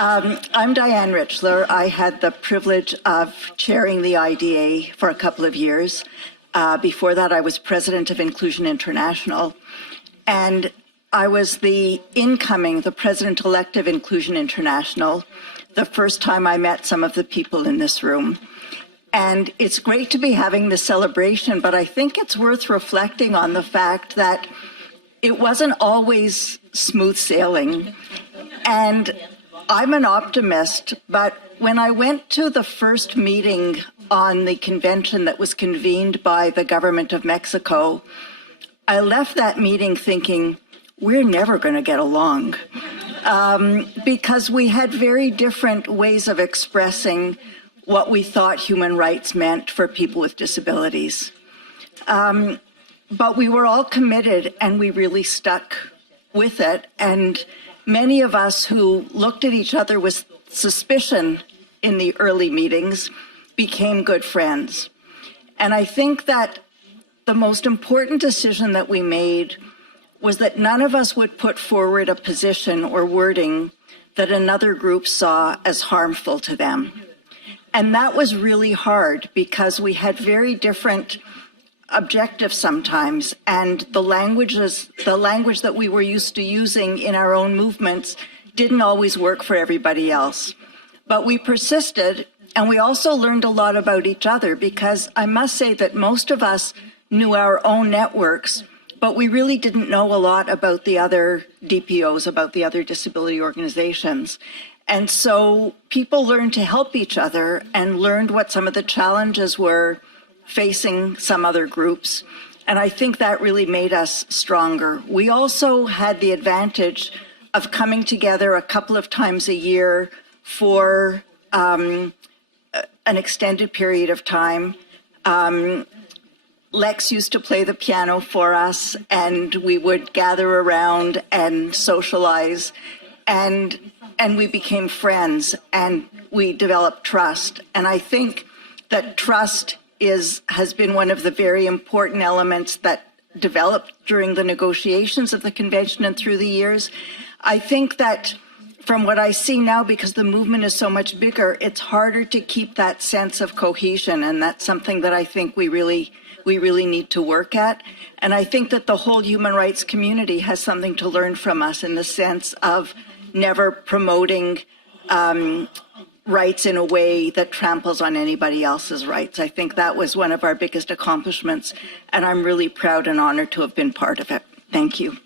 I'm Diane Richler. I had the privilege of chairing the IDA for a couple of years. Before that, I was president of Inclusion International. And I was the president-elect of Inclusion International, the first time I met some of the people in this room. And it's great to be having this celebration, but I think it's worth reflecting on the fact that it wasn't always smooth sailing. And I'm an optimist, but when I went to the first meeting on the convention that was convened by the government of Mexico, I left that meeting thinking, we're never going to get along, because we had very different ways of expressing what we thought human rights meant for people with disabilities. But we were all committed and we really stuck with it. And many of us who looked at each other with suspicion in the early meetings became good friends. And I think that the most important decision that we made was that none of us would put forward a position or wording that another group saw as harmful to them. And that was really hard because we had very different objectives sometimes, and the language that we were used to using in our own movements didn't always work for everybody else. But we persisted, and we also learned a lot about each other, because I must say that most of us knew our own networks, but we really didn't know a lot about the other DPOs, about the other disability organizations. And so people learned to help each other and learned what some of the challenges were facing some other groups. And I think that really made us stronger. We also had the advantage of coming together a couple of times a year for an extended period of time. Lex used to play the piano for us, and we would gather around and socialize, and we became friends, and we developed trust. And I think that trust has been one of the very important elements that developed during the negotiations of the convention and through the years. I think that from what I see now, because the movement is so much bigger, it's harder to keep that sense of cohesion, and that's something that I think we really need to work at. And I think that the whole human rights community has something to learn from us in the sense of never promoting rights in a way that tramples on anybody else's rights. I think that was one of our biggest accomplishments, and I'm really proud and honored to have been part of it. Thank you.